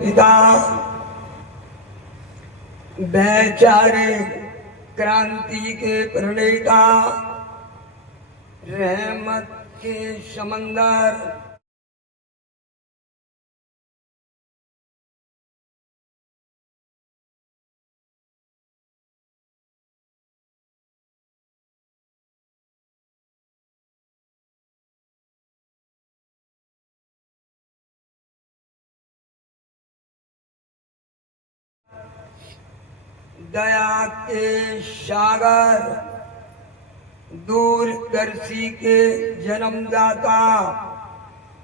पिता वैचारिक क्रांति के प्रणेता, रहमत के समंदर, दया के सागर, दूरदर्शी के जन्मदाता,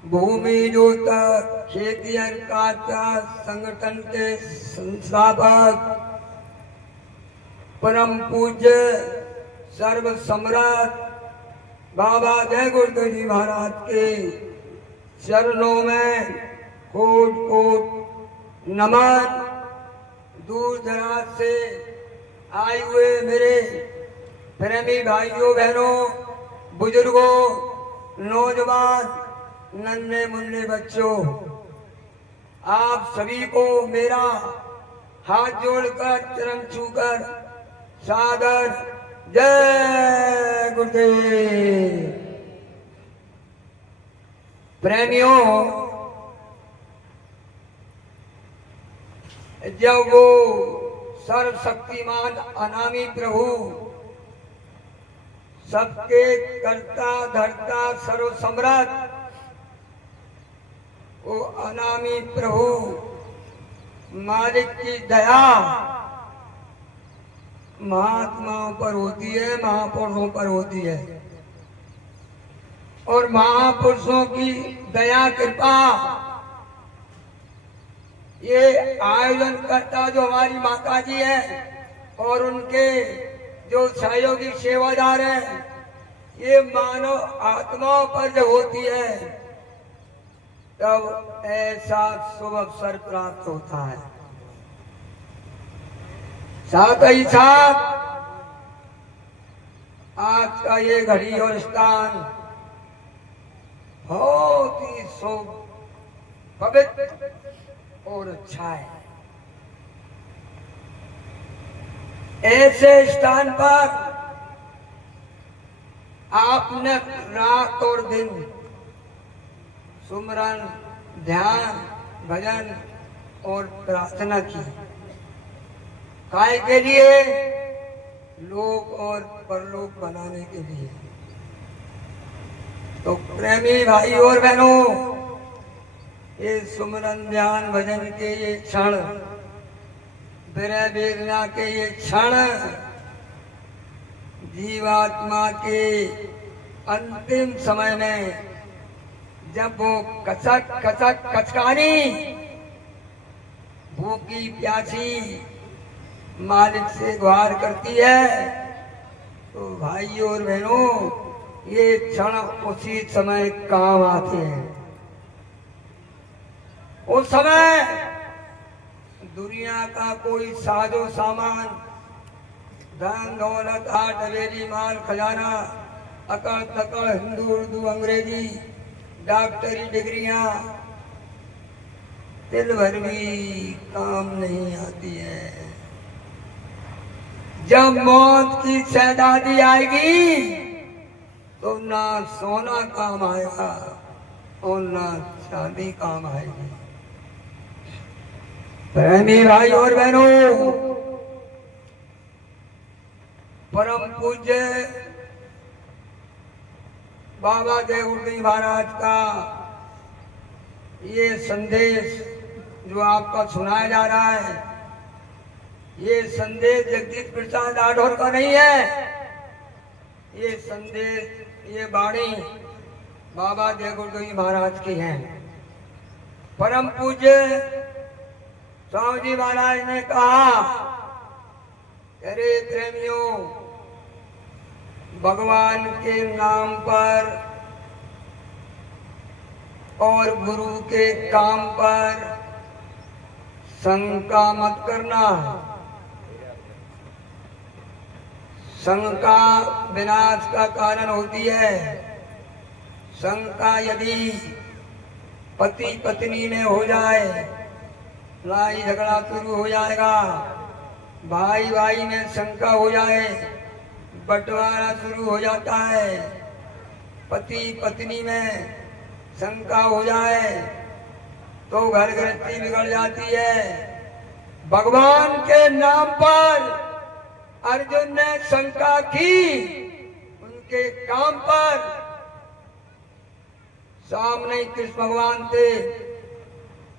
भूमि जोतक खेतिहर काचा संगठन के संस्थापक, परम पूज्य सर्व सम्राट बाबा जय गुरुदेव जी महाराज के चरणों में कोट कोट नमन। दूर दराज से आए हुए मेरे प्रेमी भाइयों बहनों, बुजुर्गों, नौजवान, नन्हे मुन्ने बच्चों, आप सभी को मेरा हाथ जोड़कर चरण छूकर सादर जय गुरुदेव। प्रेमियों, जब वो सर्वशक्तिमान अनामी प्रभु, सबके कर्ता धर्ता सर्व सम्राट, वो अनामी प्रभु मालिक की दया महात्माओं पर होती है, महापुरुषों पर होती है। और महापुरुषों की दया कृपा ये आयोजन करता जो हमारी माता जी है और उनके जो सहयोगी सेवादार हैं, ये मानव आत्माओं पर जब होती है तब ऐसा शुभ अवसर प्राप्त होता है। साथ ही साथ आज का ये घड़ी और स्थान बहुत ही शुभ, पवित्र और अच्छा है। ऐसे स्थान पर आपने रात और दिन सुमरन, ध्यान, भजन और प्रार्थना की। काय के लिए? लोक और परलोक बनाने के लिए। तो प्रेमी भाई और बहनों, ये सुमरन, ध्यान, भजन के ये क्षण, विरह वेदना के ये क्षण, जीवात्मा के अंतिम समय में जब वो कचक कचक कचकानी भूखी प्यासी मालिक से गुहार करती है, तो भाइयों और बहनों, ये क्षण उसी समय काम आते हैं। उस समय दुनिया का कोई साजो सामान, धन दौलत, हाथ हवेली, माल खजाना, अकड़ तकड़, हिंदू उर्दू अंग्रेजी, डॉक्टरी डिग्रियां, दिल भर भी काम नहीं आती है। जब मौत की शहजादी आएगी तो ना सोना काम आएगा और ना चांदी काम आएगी। प्रेमी भाई और बहनों, परम पूज्य बाबा जय गुरुदेव महाराज का ये संदेश जो आपका सुनाया जा रहा है, ये संदेश जगदीश प्रसाद राठौर का नहीं है। ये संदेश, ये वाणी बाबा जय गुरुदेव महाराज की है। परम पूज्य स्वामी जी महाराज ने कहा, अरे प्रेमियों, भगवान के नाम पर और गुरु के काम पर शंका मत करना। शंका विनाश का कारण होती है। शंका यदि पति पत्नी में हो जाए, लड़ाई झगड़ा शुरू हो जाएगा, भाई भाई में शंका हो जाए, बंटवारा शुरू हो जाता है, पति पत्नी में शंका हो जाए तो घर गृहस्थी बिगड़ जाती है। भगवान के नाम पर अर्जुन ने शंका की, उनके काम पर सामने कृष्ण भगवान थे,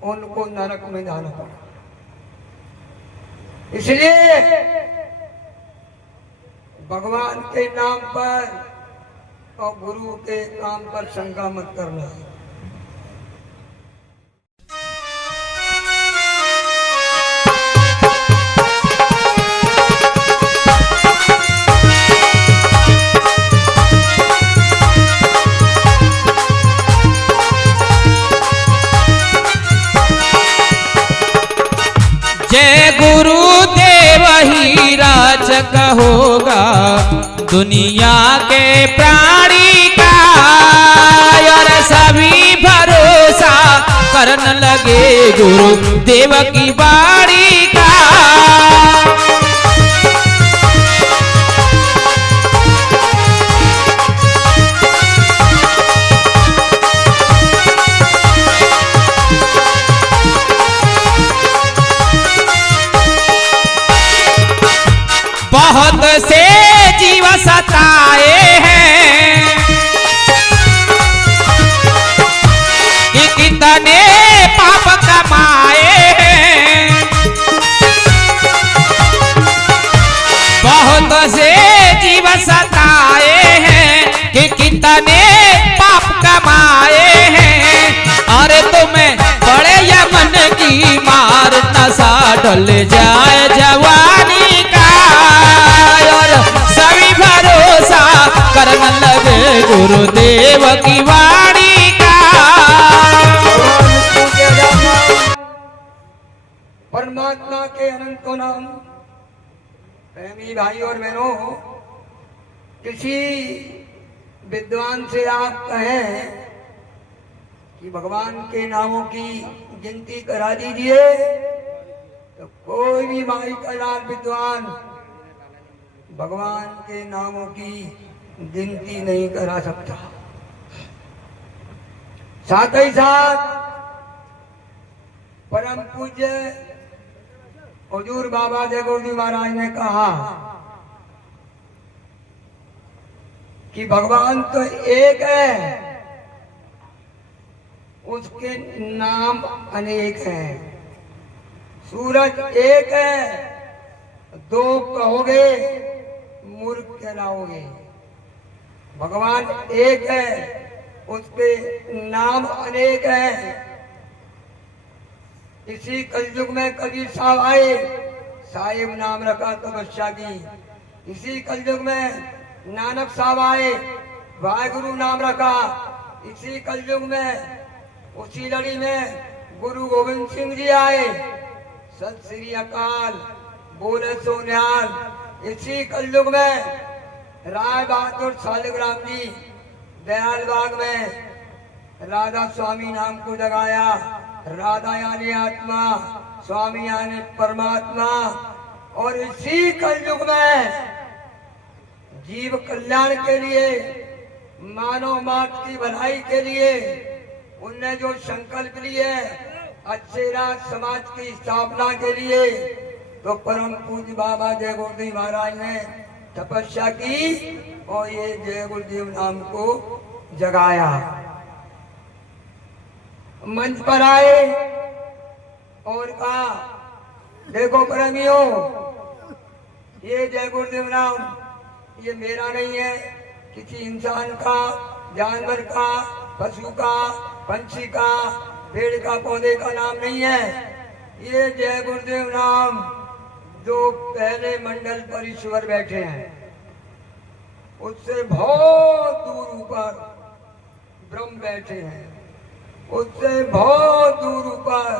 उनको नरक में जाना पड़ा। इसलिए भगवान के नाम पर और गुरु के नाम पर शंका मत करना। जय गुरुदेव ही राजक होगा दुनिया के प्राणी का, और सभी भरोसा करने लगे गुरुदेव की बाणी का। बहुत से जीव सताए हैं कि कितने पाप कमाए हैं, बहुत से जीव सताए हैं कि कितने पाप कमाए हैं। अरे तुम्हें बड़े यमन की मार नशा ढल जाए जवानी का, और सभी भरोसा करने लगे गुरुदेव की वाणी का। परमात्मा के अनंत नाम। प्रेमी भाई और बहनों, किसी विद्वान से आप कहें कि भगवान के नामों की गिनती करा दीजिए, तो कोई भी माई का लाल विद्वान भगवान के नामों की गिनती नहीं करा सकता। साथ ही साथ परम पूज्य हुजूर बाबा जयगुरुदेव महाराज ने कहा कि भगवान तो एक है, उसके नाम अनेक हैं। सूरज एक है, दो कहोगे मूर्ख कहलाओगे। भगवान एक है, उसके नाम अनेक हैं। इसी कलयुग में कबीर साहब आए, साहिब नाम रखा तपस्या की। इसी कलयुग में नानक साहब आए, वाहेगुरु नाम रखा। इसी कलयुग में उसी लड़ी में गुरु गोविंद सिंह जी आए, सत श्री अकाल बोले सोनिहाल। इसी कलयुग में राय बहादुर शालिग्राम जी दयाल बाग में राधा स्वामी नाम को जगाया। राधा यानी आत्मा, स्वामी यानी परमात्मा। और इसी कलयुग में जीव कल्याण के लिए, मानव मात्र की भलाई के लिए उनने जो संकल्प लिए, अच्छे राज समाज की स्थापना के लिए, तो परम पूज्य बाबा जय गुरुदेव महाराज ने तपस्या की और ये जय गुरुदेव नाम को जगाया। मंच पर आए और कहा, देखो प्रेमियों, ये जय गुरुदेव नाम ये मेरा नहीं है, किसी इंसान का, जानवर का, पशु का, पंछी का, पेड़ का, पौधे का नाम नहीं है। ये जय गुरुदेव नाम जो पहले मंडल पर ईश्वर बैठे हैं, उससे बहुत दूर ऊपर ब्रह्म बैठे हैं, उससे बहुत दूर ऊपर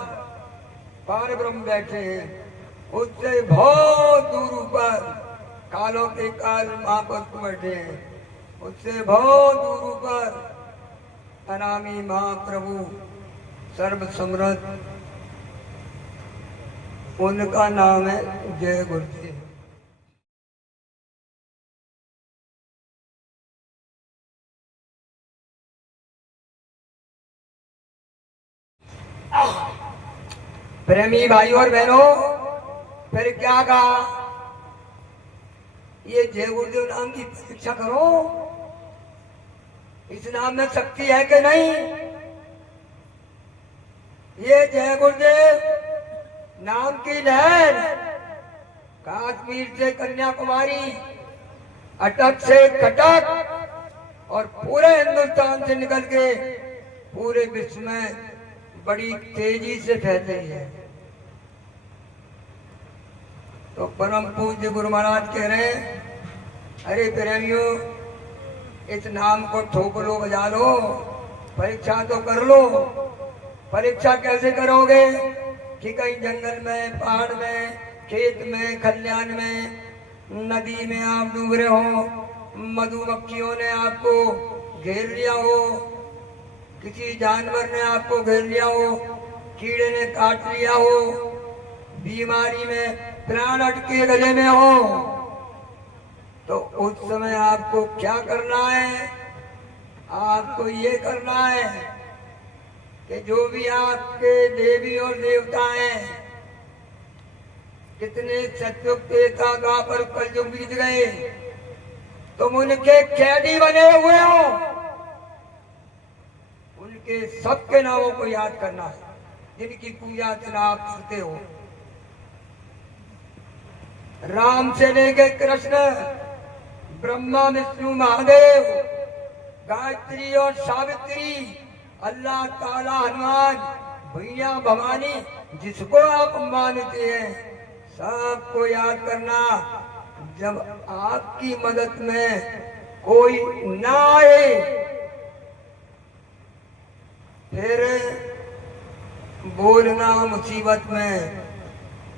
पार ब्रह्म बैठे हैं, उससे बहुत दूर ऊपर कालों के काल महापुरुष बैठे हैं, उससे बहुत दूर ऊपर अनामी महाप्रभु सर्व समृद्ध उनका नाम है जय गुरुदेव। प्रेमी भाई और बहनों, फिर क्या कहा? ये जय गुरुदेव नाम की परीक्षा करो, इस नाम में शक्ति है कि नहीं? ये जय गुरुदेव नाम की लहर कश्मीर से कन्याकुमारी, अटक से कटक और पूरे हिंदुस्तान से निकल के पूरे विश्व में बड़ी तेजी से फैल रही है। तो परम पूज्य गुरु महाराज कह रहे हैं, अरे प्रेमियों, इस नाम को ठोक लो, बजा लो, परीक्षा तो कर लो। परीक्षा कैसे करोगे? कि कहीं जंगल में, पहाड़ में, खेत में, खलिहान में, नदी में आप डूब रहे हो, मधुमक्खियों ने आपको घेर लिया हो, किसी जानवर ने आपको घेर लिया हो, कीड़े ने काट लिया हो, बीमारी में प्राण अटके गले में हो, तो उस समय आपको क्या करना है? आपको ये करना है कि जो भी आपके देवी और देवता हैं, कितने सतयुग त्रेता द्वापर कलयुग बीत गए, तुम उनके कैदी बने हुए हो, उनके सबके नामों को याद करना है, जिनकी पूजा अर्चना आप करते हो। राम से लेके कृष्ण, ब्रह्मा विष्णु महादेव, गायत्री और सावित्री, अल्लाह ताला, हनुमान, भैया भवानी, जिसको आप मानते हैं, सबको याद करना। जब आपकी मदद में कोई ना आए, फिर बोलना मुसीबत में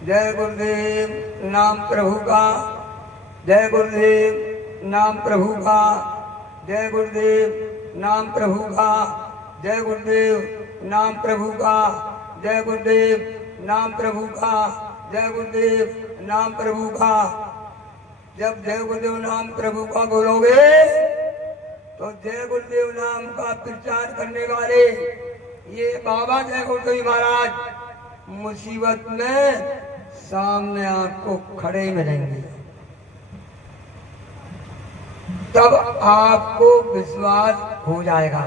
जय गुरुदेव नाम प्रभु का, जय गुरुदेव नाम प्रभु का, जय गुरुदेव नाम प्रभु का, जय गुरुदेव नाम प्रभु का, जय गुरुदेव नाम प्रभु का, जय गुरुदेव नाम प्रभु का। जब जय गुरुदेव नाम प्रभु का बोलोगे तो जय गुरुदेव नाम का प्रचार करने वाले ये बाबा जय गुरुदेव महाराज मुसीबत में सामने आपको खड़े मिलेंगे। तब आपको विश्वास हो जाएगा।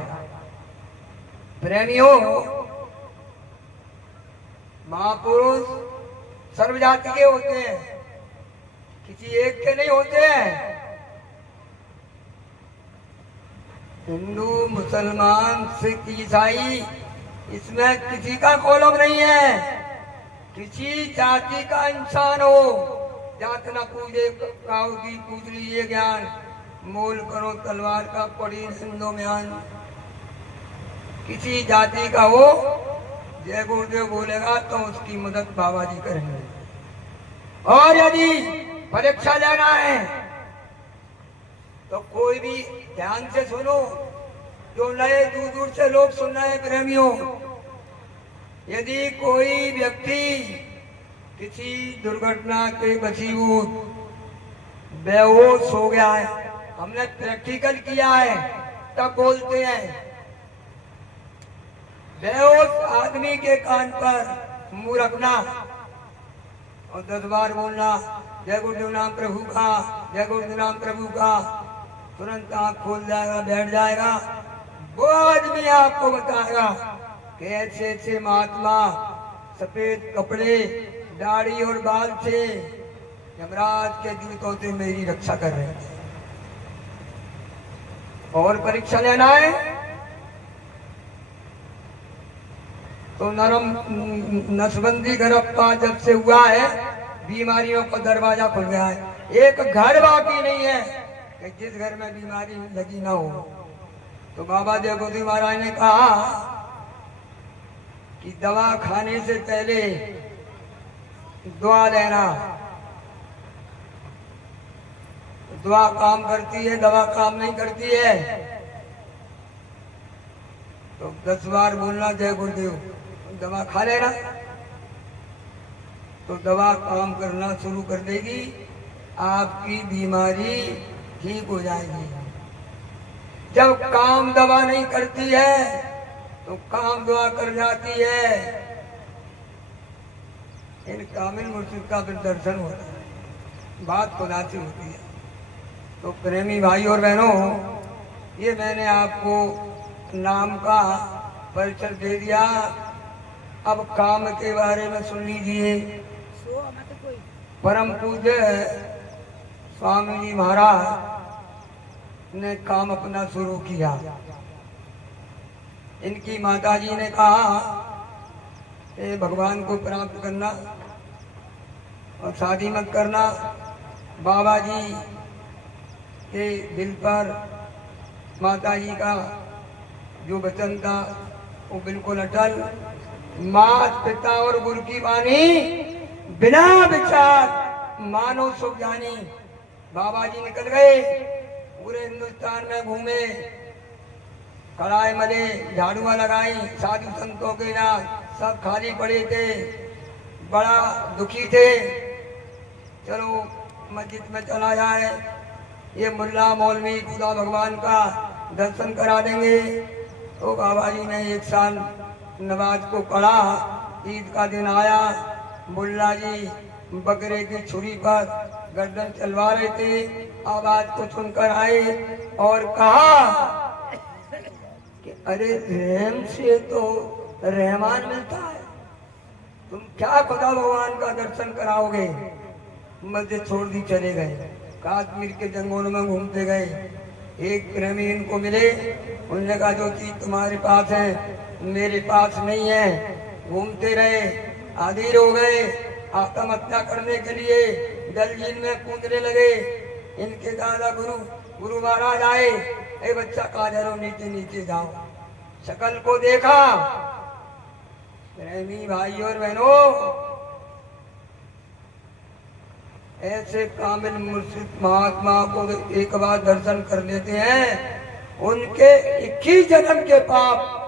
प्रेमियों, महापुरुष सर्वजाति के होते हैं, किसी एक के नहीं होते हैं। हिंदू, मुसलमान, सिख, ईसाई, इसमें किसी का कॉलम नहीं है। किसी जाति का इंसान हो, जात न पूजे काऊ की पूज लीजिए ज्ञान, मोल करो तलवार का पड़ी सिंधो म्यान। किसी जाति का हो, जय गुरुदेव बोलेगा तो उसकी मदद बाबा जी करेंगे। और यदि परीक्षा लेना है तो कोई भी ध्यान से सुनो, जो नए दूर दूर से लोग सुन रहे हैं प्रेमियों, यदि कोई व्यक्ति किसी दुर्घटना के वशीभूत बेहोश हो गया है, हमने प्रैक्टिकल किया है, तब बोलते हैं बेहोश आदमी के कान पर मुंह रखना और 10 बार बोलना जय गुरुदेव नाम प्रभु का, जय गुरुदेव नाम प्रभु का। तुरंत आंख खोल जाएगा, बैठ जाएगा। वो आदमी आपको बताएगा कि ऐसे ऐसे महात्मा सफेद कपड़े, दाढ़ी और बाल थे, यमराज के जूतों से मेरी रक्षा कर रहे थे। और परीक्षा लेना है तो नरम नसबंदी गिरफ्तार जब से हुआ है, बीमारियों का दरवाजा खुल गया है। एक घर बाकी नहीं है कि जिस घर में बीमारी लगी ना हो। तो बाबा जय गुरुदेव महाराज ने कहा कि दवा खाने से पहले दुआ लेना। दुआ काम करती है, दवा काम नहीं करती है। तो 10 बार बोलना जय गुरुदेव, दवा खा लेना। तो दवा काम करना शुरू कर देगी, आपकी बीमारी ठीक हो जाएगी। जब काम दवा नहीं करती है तो काम दवा कर जाती है। इन कामिल मुर्शिद का फिर दर्शन होता है, बात खुदा से होती है। तो प्रेमी भाई और बहनों, ये मैंने आपको नाम का परिचय दे दिया। अब काम के बारे में सुन लीजिए। परम पूज्य स्वामी जी महाराज ने काम अपना शुरू किया। इनकी माता जी ने कहा कि भगवान को प्राप्त करना और शादी मत करना। बाबा जी के दिल पर माता जी का जो वचन था वो बिल्कुल अटल। मात पिता और गुरु की वाणी बिना विचार मानो सुख जानी। बाबा जी निकल गए, पूरे हिंदुस्तान में घूमे, कड़ाई मले, झाड़ुआ लगाई। साधु संतों के यहाँ सब खाली पड़े थे, बड़ा दुखी थे। चलो मस्जिद में चला जाए, ये मुल्ला मौलवी खुदा भगवान का दर्शन करा देंगे। तो बाबा जी ने एक साल नमाज को पढ़ा। ईद का दिन आया, मुल्ला जी बकरे की छुरी पर गर्दन चलवा रहे थे। आवाज को सुनकर आए और कहा कि अरे रहम से तो रहमान मिलता है, तुम क्या खुदा भगवान का दर्शन कराओगे। मस्जिद छोड़ दी, चले गए। कश्मीर के जंगलों में घूमते गए। एक प्रेमी इनको मिले, उन्होंने कहा जो चीज तुम्हारे पास है मेरे पास नहीं है। घूमते रहे, आधीर हो गए, आत्महत्या करने के लिए डल झील में कूदने लगे। इनके दादा गुरु महाराज आए, ए बच्चा कहा जा रहा, नीचे नीचे जाओ। शकल को देखा। प्रेमी भाई और बहनों, ऐसे कामिल मुर्शिद महात्मा को एक बार दर्शन कर लेते हैं, उनके 21 जन्म के पाप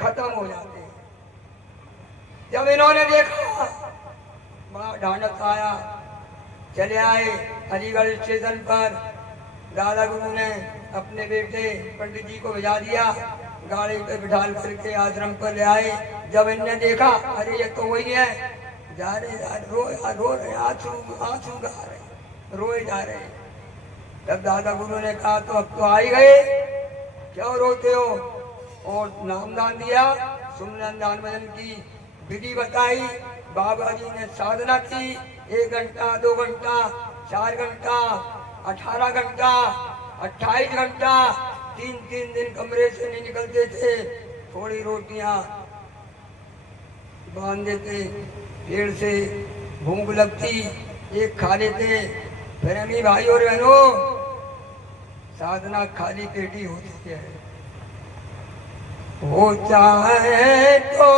खत्म हो जाते हैं। जब इन्होंने देखा, बड़ा ढांढस आया, चले आए अलीगढ़ स्टेशन पर। दादा गुरु ने अपने बेटे पंडित जी को भेजा दिया, गाड़ी पे बिठा करके आश्रम पर ले आए। जब इनने देखा, अरे ये तो वही है, जा रहे रो रहे, आंसू गा रहे, रोए जा रहे। तब दादा गुरु ने कहा तो अब तो आ ही गए, क्यों रोते हो। और नामदान दिया, सुमन दान भजन की विधि बताई। बाबा जी ने साधना की, 1 घंटा 2 घंटा 4 घंटा 18 घंटा 28 घंटा 3 दिन कमरे से नहीं निकलते थे। थोड़ी रोटियां बांध देते, पेड़ से भूख लगती, एक खा लेते। प्रेमी भाई और बहनों, साधना खाली पेटी होती है। हो चाहे तो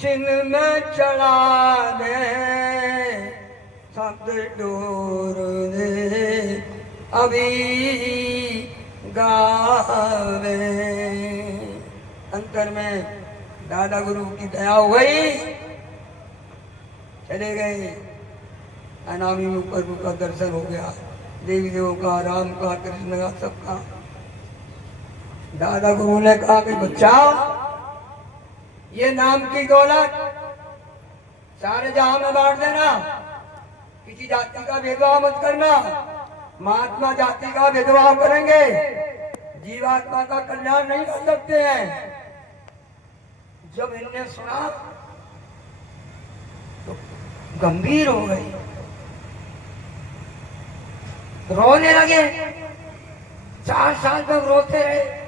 चिन्ह में चढ़ा दे, शब्द डोर दे अभी गावे। अंतर में दादा गुरु की दया हो गई, चले गए। अनामी प्रभु का दर्शन हो गया, देवी देवों का, राम का, कृष्ण का, सबका। दादा गुरु ने कहा कि बच्चा, ये नाम की दौलत सारे जहां में बांट देना, किसी जाति का भेदभाव मत करना। महात्मा जाति का भेदभाव करेंगे, जीवात्मा का कल्याण नहीं कर सकते हैं। जब इन्होंने सुना तो गंभीर हो गए, रोने लगे। 4 साल तक रोते रहे।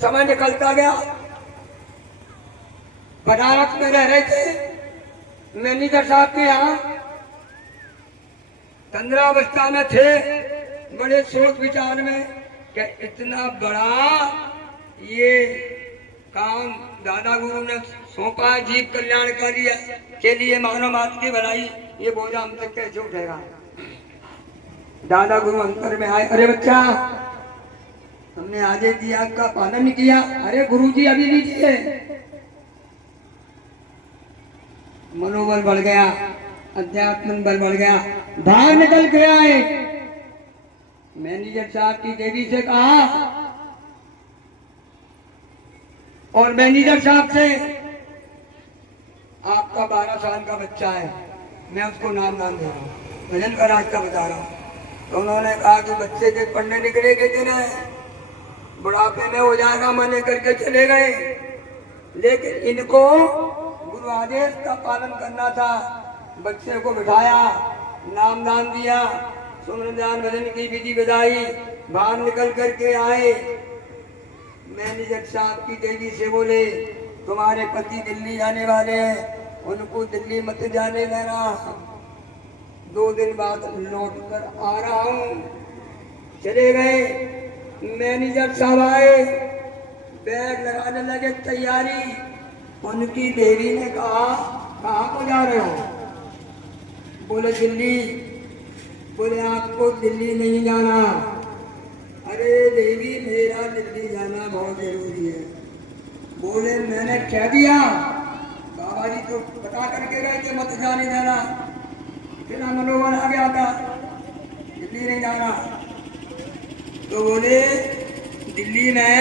समय निकलता गया, बनारस में रह रहे थे, मैनेजर साहब के यहाँ। 15 अवस्था में थे, बड़े सोच विचार में कि इतना बड़ा ये काम दादा गुरु ने सौंपा, जीव कल्याण के लिए, मानव मात्र की भलाई, ये बोझा हमसे कैसे उठेगा। दादा गुरु अंतर में आए, अरे बच्चा, हमने आदेश दिया का पालन नहीं किया। अरे गुरुजी अभी लीजिए, मनोबल बढ़ गया, अध्यात्म बल बढ़ गया, बाहर निकल के आए। मैनेजर साहब की देवी से कहा और मैनेजर साहब से, आपका 12 साल का बच्चा है, मैं उसको नाम दे रहा हूँ, भजन का राज का बता रहा हूँ। तो उन्होंने कहा कि बच्चे के पढ़ने निकले के दिन है, बुढ़ापे में हो जाएगा, मने करके चले गए। लेकिन इनको गुरु आदेश का पालन करना था। बच्चे को बिठाया, नामदान दिया, सुमरन ध्यान भजन की विधि बजाई, बाहर निकल करके आए। मैनेजर साहब की देवी से बोले, तुम्हारे पति दिल्ली जाने वाले हैं, उनको दिल्ली मत जाने देना, 2 दिन बाद लौट कर आ रहा हूँ। चले गए। मैनेजर साहब आए, बैग लगाने लगे, तैयारी। उनकी देवी ने कहा, कहाँ को जा रहे हो? बोले दिल्ली। बोले आपको दिल्ली नहीं जाना। अरे देवी, मेरा दिल्ली जाना बहुत जरूरी है। बोले मैंने कह दिया, बाबा जी तो बता करके गए कि मत जाने देना, इतना मनोबल आ गया था, दिल्ली नहीं जाना। तो बोले दिल्ली में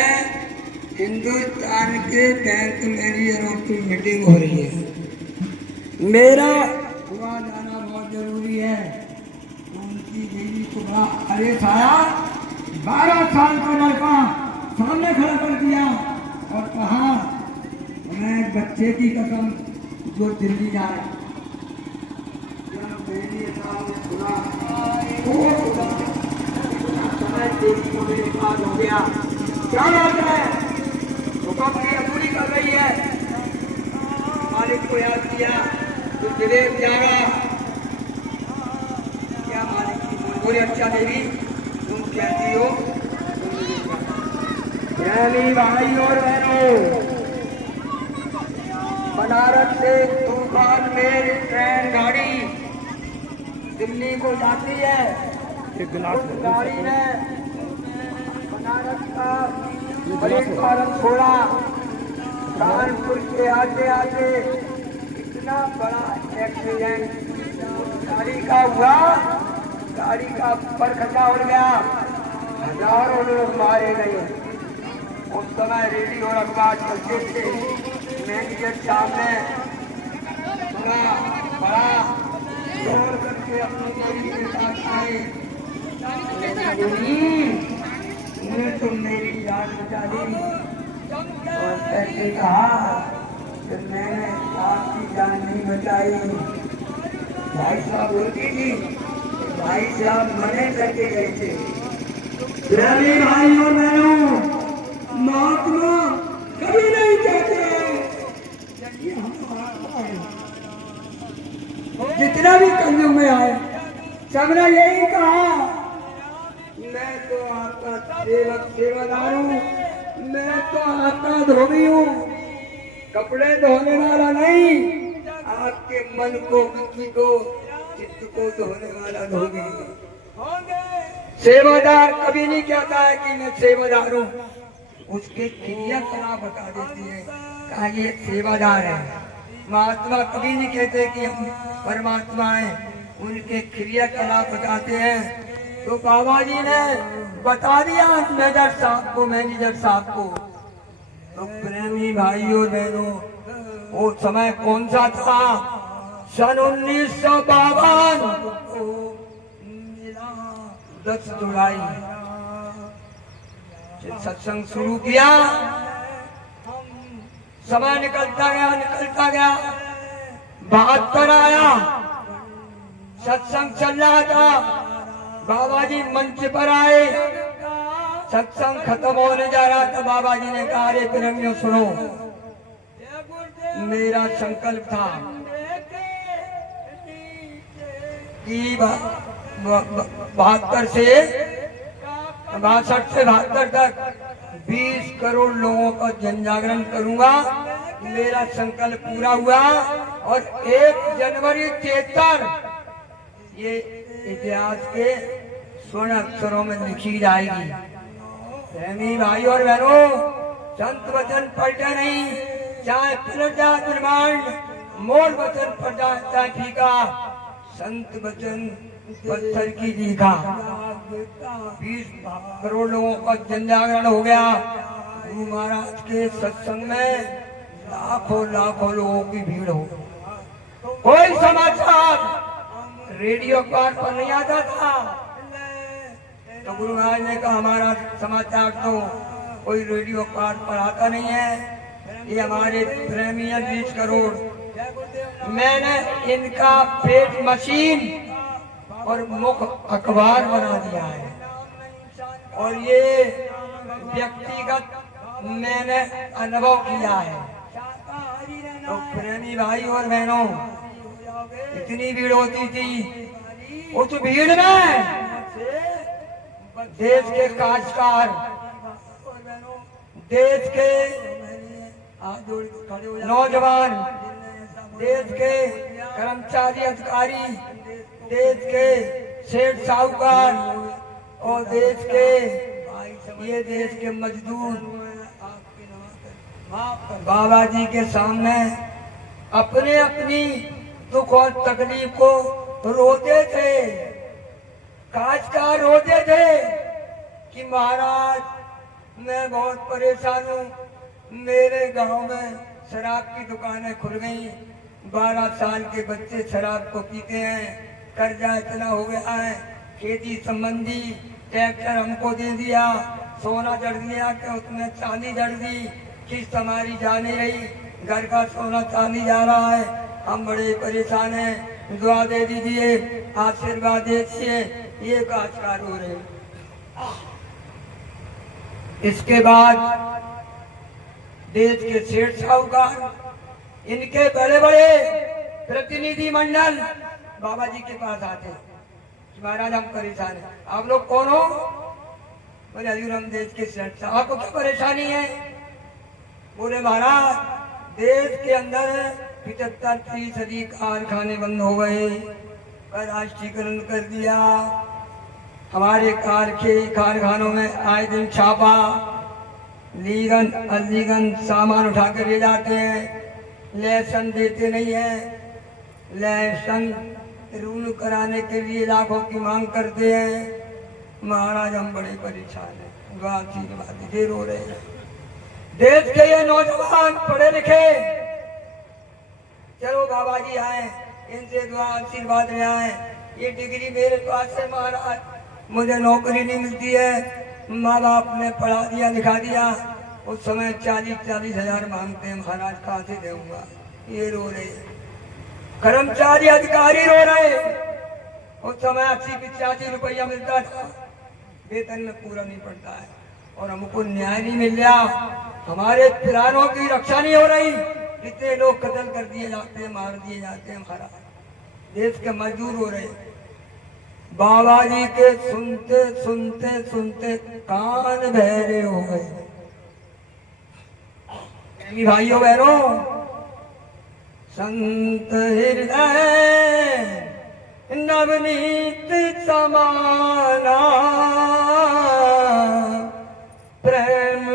हिंदुस्तान के बैंक मेरी अनोखी मीटिंग हो रही है, मेरा वहाँ जाना बहुत जरूरी है। तो उनकी देवी को कहा, अरे साया, 12 साल का लड़का सामने खड़ा कर दिया और कहा, मैं बच्चे की कसम जो दिल्ली जाए। देवी साहब ने सुना, समय देवी को मेरे पास हो गया, क्या बात है, पूरी कर रही है। मालिक को याद किया, तो विवेक जागा। क्या मालिक की बोले, अच्छा देवी तुम कहती हो, प्रेमी भाई और बहनों, बनारस से तूफान में ट्रेन गाड़ी दिल्ली को जाती है। उस गाड़ी में बनारस का फॉर्म छोड़ा, कानपुर के आते आते इतना बड़ा एक्सीडेंट गाड़ी का हुआ, गाड़ी का परखचा उड़ गया, हजारों लोग मारे गए। उस समय रेडियो और अखबार चलते थे। मैनेजर साहब ने थोड़ा बड़ा जोर करके अपनी देवी के पास आए, तो मेरी जान बचा दी। और ऐसे कहा कि मैंने आपकी जान नहीं बचाई। भाई साहब बोलती थी, भाई साहब मने करके गए थे। प्यारे भाई और बहनों, महात्मा कभी नहीं कहते जितना भी कलयुग में आए, सबने यही कहा, मैं तो आपका सेवक सेवादार हूँ, मैं तो आपका धोबी हूँ, कपड़े धोने वाला नहीं, आपके मन को, बुद्धि को, चित्त को धोने वाला धोबी। सेवादार कभी नहीं कहता है कि मैं सेवादार हूँ, उसके क्रियाकलाप बता देती है, कहा ये सेवादार है। महात्मा कभी नहीं कहते कि हम परमात्मा हैं, उनके क्रियाकलाप बताते हैं। तो बाबा जी ने बता दिया मैनेजर साहब को। तो प्रेमी भाइयों बहनों, वो समय कौन सा था? सन 1952, 10 जुलाई सत्संग शुरू किया। समय निकलता गया, 72 आया, सत्संग चल रहा था। बाबा जी मंच पर आए, सत्संग खत्म होने जा रहा था। बाबा जी ने कहा, अरे प्रेमियों सुनो, मेरा संकल्प था कि 62 से 72 तक 20 करोड़ लोगों का जन जागरण करूंगा। मेरा संकल्प पूरा हुआ और 1 जनवरी 73 ये इतिहास के स्वर्ण अक्षरों में लिखी जाएगी। प्रेमी भाई और बहनों, संत वचन पलटे नहीं, चाहे पलट जाए ब्रह्मांड, मोल वचन पड़ जाता फीका, संत वचन पत्थर की लीखा। 20 करोड़ लोगों का जन जागरण हो गया। गुरु महाराज के सत्संग में लाखों लाखों लोगों की भीड़ हो। कोई समाचार रेडियो पर नहीं आता था, तो गुरु महाराज ने कहा हमारा समाचार तो कोई रेडियो पर आता नहीं है, ये हमारे प्रेमी 20 करोड़। मैंने इनका पेट मशीन और मुख अखबार बना दिया है, और ये व्यक्तिगत मैंने अनुभव किया है। तो प्रेमी भाई और बहनों, इतनी भीड़ होती थी, उस भीड़ में देश के काजकार, देश के नौजवान, देश के कर्मचारी अधिकारी, देश के सेठ साहूकार और देश के मजदूर बाबा जी के सामने अपने अपनी दुख और तकलीफ को रोते थे। काजकार रोते थे कि महाराज मैं बहुत परेशान हूँ, मेरे गांव में शराब की दुकानें खुल गई, 12 साल के बच्चे शराब को पीते हैं, कर्जा इतना हो गया है, खेती संबंधी ट्रैक्टर हमको दे दिया, सोना जड़ दिया कि उसमें चांदी जड़ दी, किस्त हमारी जा नहीं रही, घर का सोना चांदी जा रहा है, हम बड़े परेशान हैं, दुआ दे दीजिए, आशीर्वाद दे दीजिए। ये काजकार हो रहे। इसके बाद देश के सेठ साहूकार, इनके बड़े बड़े प्रतिनिधि मंडल बाबा जी के पास आते कि महाराज हम परेशान हैं। आप लोग कौन हो? बोले हजूर हम देश के सेठ साहब। आपको क्या परेशानी है? बोले महाराज देश के अंदर 75% कारखाने बंद हो गए, राष्ट्रीयकरण कर दिया, हमारे कारखानों में आए दिन छापा, लीगन अलीगन सामान उठा कर ले जाते हैं, लाइसेंस देते नहीं है, लाइसेंस रूल कराने के लिए लाखों की मांग करते हैं। महाराज हम बड़े परेशान हैं, बात देर हो रहे हैं। देश के ये नौजवान पढ़े लिखे, चलो बाबा जी आए, इनसे दुआ आशीर्वाद में आए, ये डिग्री मेरे पास है महाराज, मुझे नौकरी नहीं मिलती है, माँ बाप ने पढ़ा दिया लिखा दिया, उस समय 40-40 हजार मांगते हैं, महाराज कहाँ से दूंगा। ये रो रहे, कर्मचारी अधिकारी रो रहे, उस समय 80-85 रुपया मिलता था, वेतन में पूरा नहीं पड़ता है, और हमको न्याय नहीं मिल रहा, हमारे प्राणों की रक्षा नहीं हो रही, कितने लोग कत्ल कर दिए जाते हैं, मार दिए जाते हैं महाराज, देश के मजदूर हो रहे। बाबा जी के सुनते सुनते सुनते कान बहरे हो गए। भाइयों बहनों, संत हृदय नवनीत समाना, प्रेम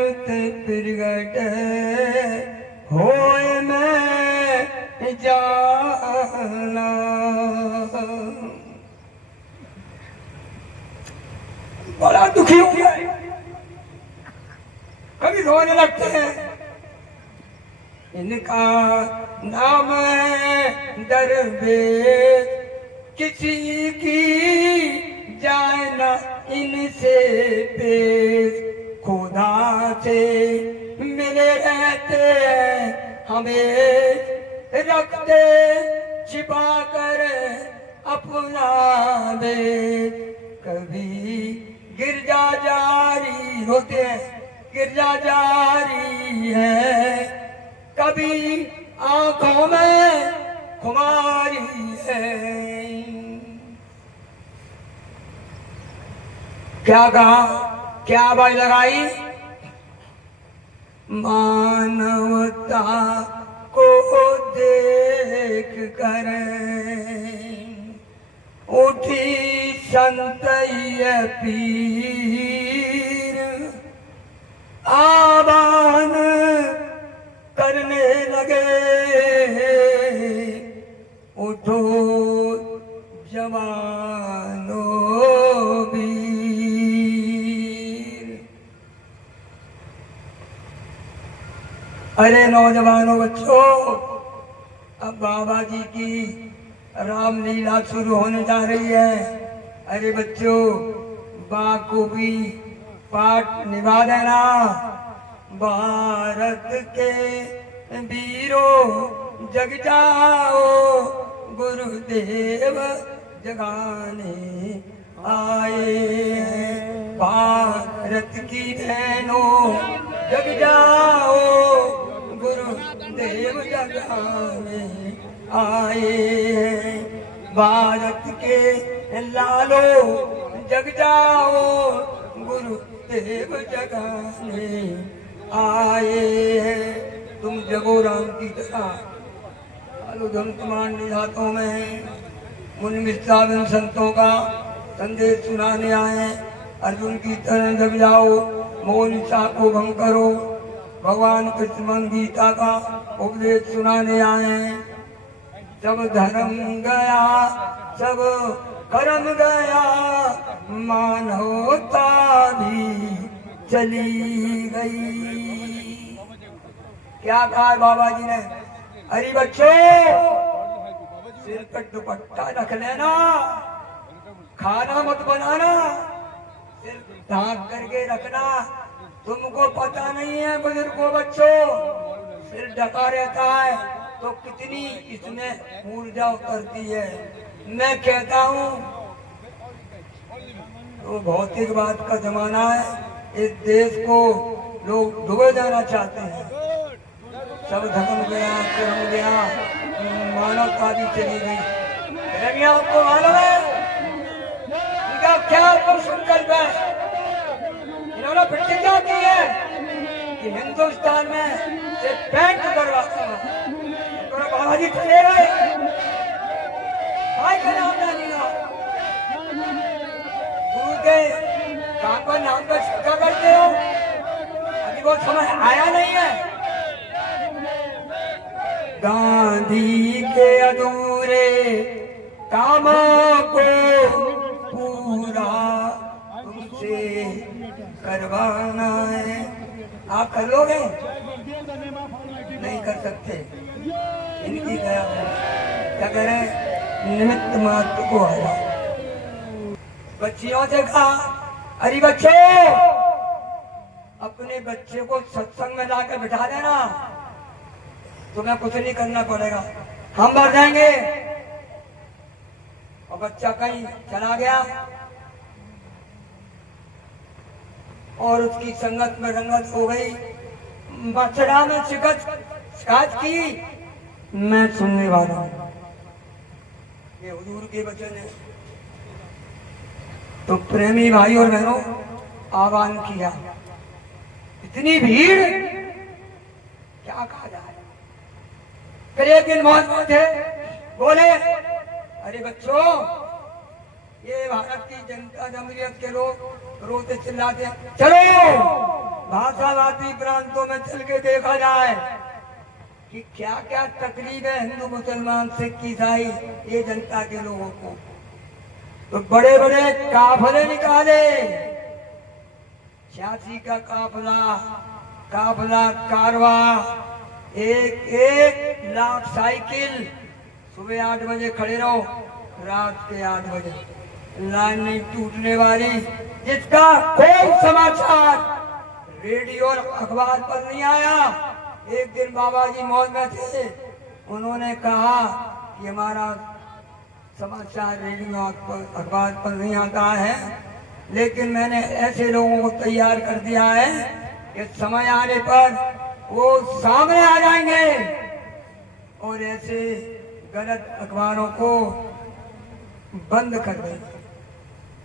प्रगट होए मैं जाना। बड़ा दुखी हो गया, कभी रोने लगते हैं। इनका नाम है दरवेश, किसी की जाए ना इनसे पेश, खुदा से मिले रहते हैं हमें, रखते छिपा कर अपना बेच, कभी गिरजा जारी होते हैं, गिरजा जारी है, कभी आंखों में खुमारी है। क्या कहा, क्या आवाज लगाई? मानवता को देख कर उठी संतैया पीर, आवाहन करने लगे अरे नौजवानों बच्चों, अब बाबा जी की रामलीला शुरू होने जा रही है। अरे बच्चों, बाखूबी पाठ निभा देना। भारत के वीरों जग जाओ, गुरुदेव जगाने आए हैं। भारत की बहनों जग जाओ, गुरुदेव जगाने आए हैं। भारत के लालो जग जाओ, गुरुदेव जगाने आए हैं। तुम जगो राम की तरह। आलू धम तुम्हारे हाथों में है। मुनि मिश्रावन संतों का संदेश सुनाने आए। अर्जुन की तरह जग जाओ, मोह निशा को भंग करो। भगवान कृष्ण गीता का उपदेश सुनाने आए। सब धर्म गया, सब कर्म गया, मानवता भी चली गई। क्या कहा बाबा जी ने? अरे बच्चों, सिर पर दुपट्टा रख लेना, खाना मत बनाना, सिर ढांक करके रखना। तुमको पता नहीं है बुजुर्गों बच्चों, सिर ढका रहता है तो कितनी इसमें ऊर्जा उतरती है। मैं कहता हूँ तो भौतिकवाद का जमाना है, इस देश को लोग डुबे जाना चाहते हैं। सब धर्म गया, कर्म गया, मानवता भी चली गई। आपको मालूम है इनका क्या संकल्प है? इन्होंने प्रतिज्ञा की है कि हिंदुस्तान में से बैंक करवा बाबा जी चले गए, का नाम ना लिया। गुरु के काम पर नाम पर शिक्षा करते हो, अभी वो समय आया नहीं है। गांधी के अधूरे कामों को पूरा तुमसे करवाना है। आप कर लोगे? नहीं कर सकते। इनकी क्या करें? निमित्त मात्र को आया। बच्चियों से कहा, अरे बच्चों, अपने बच्चे को सत्संग में लाकर बिठा देना, तुम्हें कुछ नहीं करना पड़ेगा, हम भर जाएंगे। और बच्चा कहीं चला गया और उसकी संगत में रंगत हो गई। बछड़ा में शिकायत की, मैं सुनने वाला हूं। ये हुजूर के वचन है। तो प्रेमी भाई और बहनों, आह्वान किया। इतनी भीड़, क्या कहा जाए। फिर एक दिन महात्मा थे, बोले, अरे बच्चों, ये भारत की जनता जमहूरियत के लोग रोते चिल्लाते हैं, चलो भाषावादी प्रांतों में चल के देखा जाए कि क्या क्या तकलीफ है हिंदू मुसलमान सिख ईसाई ये जनता के लोगों को। तो बड़े बड़े काफले निकाले, 86 का काफला कारवा, एक लाख साइकिल। सुबह 8 बजे खड़े रहो, रात के 8 बजे, लाइन नहीं टूटने वाली। जिसका कोई समाचार रेडियो और अखबार पर नहीं आया। एक दिन बाबा जी मौज में थे, उन्होंने कहा कि हमारा समाचार रेडियो अखबार पर नहीं आता है, लेकिन मैंने ऐसे लोगों को तैयार कर दिया है कि समय आने पर वो सामने आ जाएंगे और ऐसे गलत अखबारों को बंद कर देंगे।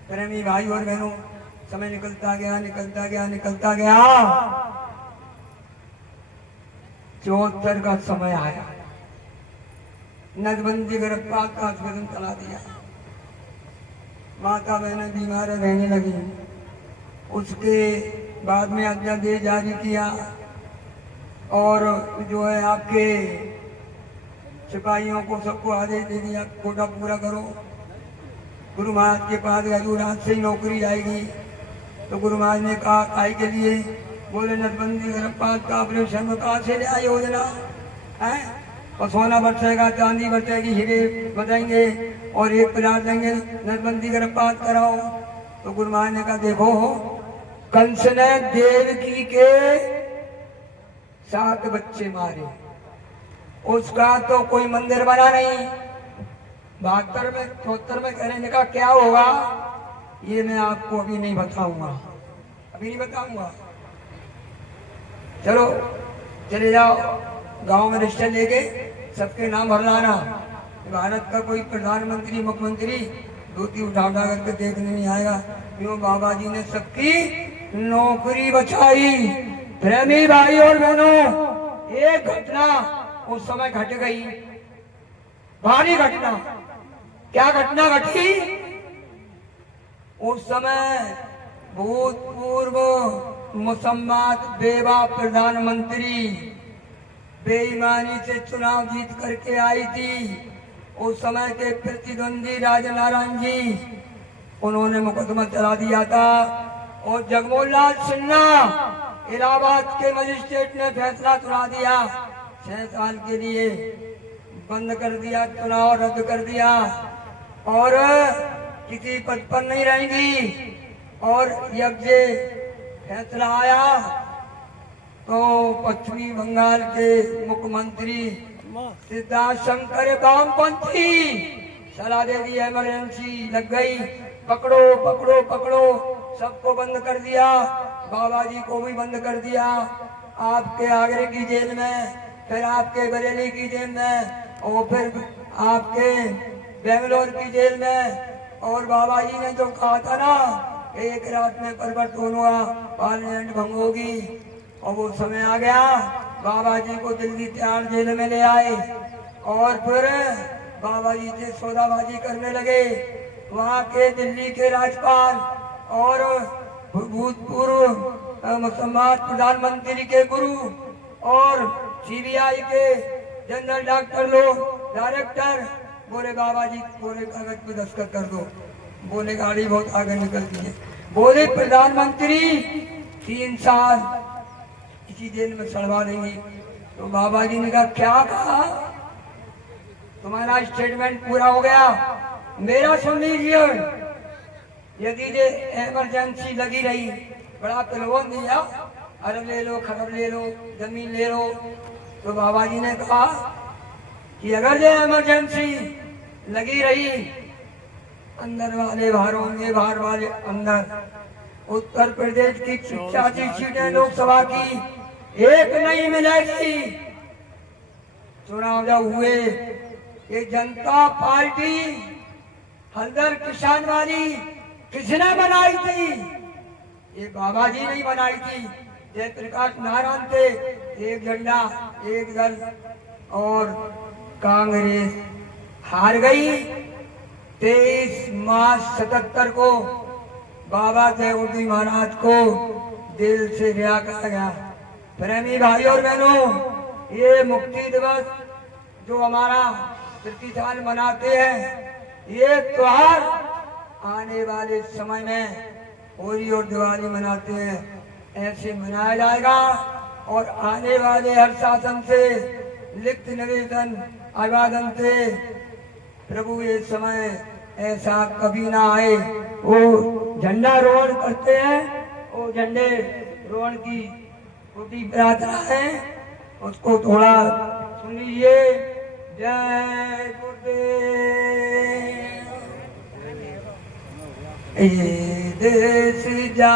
प्रेमी भाई और बहनों, समय निकलता गया 74 का समय आया। नजबंदी गिरफ्तार का कदम चला दिया। माता बहनें बीमार रहने लगी। उसके बाद में अध्यादेश जारी किया और जो है आपके सिपाहियों को सबको आदेश दे दिया, कोटा पूरा करो। गुरु महाराज के पास गए, आज से ही नौकरी आएगी। तो गुरु महाराज ने कहा, काय के लिए? बोले नटबंदी गर्भपात का ऑपरेशन कहाँ से ले आई योजना है? और सोना बरसेगा, चांदी बरसेगी, हीरे बचेंगे और एक प्लाट देंगे, नटबंदी गर्भपात कराओ। तो गुरु महाराज ने कहा देखो, कंस ने देवकी के 7 बच्चे मारे, उसका तो कोई मंदिर बना नहीं। 72 में 74 में कहने का क्या होगा ये मैं आपको अभी नहीं बताऊंगा, अभी नहीं बताऊंगा। चलो चले जाओ गांव में रजिस्टर लेके सबके नाम भर लाना। भारत का कोई प्रधानमंत्री मुख्यमंत्री धोती उठा करके देखने नहीं आएगा। क्यों? बाबा जी ने सबकी नौकरी बचाई। प्रेमी भाई और बहनों, एक घटना उस समय घट गई, भारी घटना। क्या घटना घटी? उस समय भूतपूर्व मुसम्मात बेवा प्रधानमंत्री बेईमानी से चुनाव जीत करके आई थी। उस समय के प्रतिद्वंदी राजा नारायण जी, उन्होंने मुकदमा चला दिया था और जगमोहन लाल सिन्हा इलाहाबाद के मजिस्ट्रेट ने फैसला सुना दिया, 6 साल के लिए बंद कर दिया, चुनाव रद्द कर दिया और किसी पद पर नहीं रहेंगी। और जब ये फैसला आया तो पश्चिमी बंगाल के मुख्यमंत्री सिद्धार्थ शंकर वामपंथी सलाह दे दी, इमरजेंसी लग गई, पकड़ो पकड़ो पकड़ो, सबको बंद कर दिया। बाबा जी को भी बंद कर दिया, आपके आगरे की जेल में, फिर आपके बरेली की जेल में और फिर आपके बेंगलोर की जेल में। और बाबा जी ने जो कहा था ना, एक रात में परिवर्तन हुआ, पार्लियामेंट भंग होगी, और वो समय आ गया। बाबा जी को दिल्ली तिहाड़ जेल में ले आए और फिर बाबा जी से सौदाबाजी करने लगे। वहाँ के दिल्ली के राज्यपाल और भूतपूर्व मुसम्मात प्रधानमंत्री के गुरु और सीबीआई के जनरल डॉक्टर लोग, डायरेक्टर बोले बाबा जी बोले कागज पे दस्तखत कर दो। बोले गाड़ी बहुत आगे निकलती है। बोले प्रधानमंत्री 3 साल इसी जेल में सड़वा देंगे। तो बाबा जी ने कहा क्या कहा? तुम्हारा स्टेटमेंट पूरा हो गया, मेरा सुन लीजिए। यदि ये इमरजेंसी लगी रही, बड़ा प्रलोभन दिया, अरब ले लो, खरब ले लो, जमीन ले लो। तो बाबा जी ने कहा कि अगर ये इमरजेंसी लगी रही, अंदर वाले बाहर होंगे, बाहर वाले अंदर। उत्तर प्रदेश की 85 सीटें लोकसभा की एक नहीं मिलेगी। चुनाव जब हुए, ये जनता पार्टी हल्दर किसान वाली किसने बनाई थी? ये बाबा जी नहीं बनाई थी, जयप्रकाश नारायण थे। एक झंडा एक दल, और कांग्रेस हार गई। 23 मार्च 77 को बाबा देवजी महाराज को दिल से रिहा किया गया। प्रेमी भाई और बहनों, ये मुक्ति दिवस जो हमारा प्रति साल मनाते हैं, ये त्योहार आने वाले समय में होली और दिवाली मनाते हैं, ऐसे मनाया जाएगा। और आने वाले हर शासन से लिखित निवेदन अभिवादन से प्रभु ये समय ऐसा कभी ना आए। वो झंडा रोहण करते हैं, वो झंडे रोहण की छोटी प्रार्थना है, उसको थोड़ा सुन लीजिए। जय गुरुदेव। ये देश जा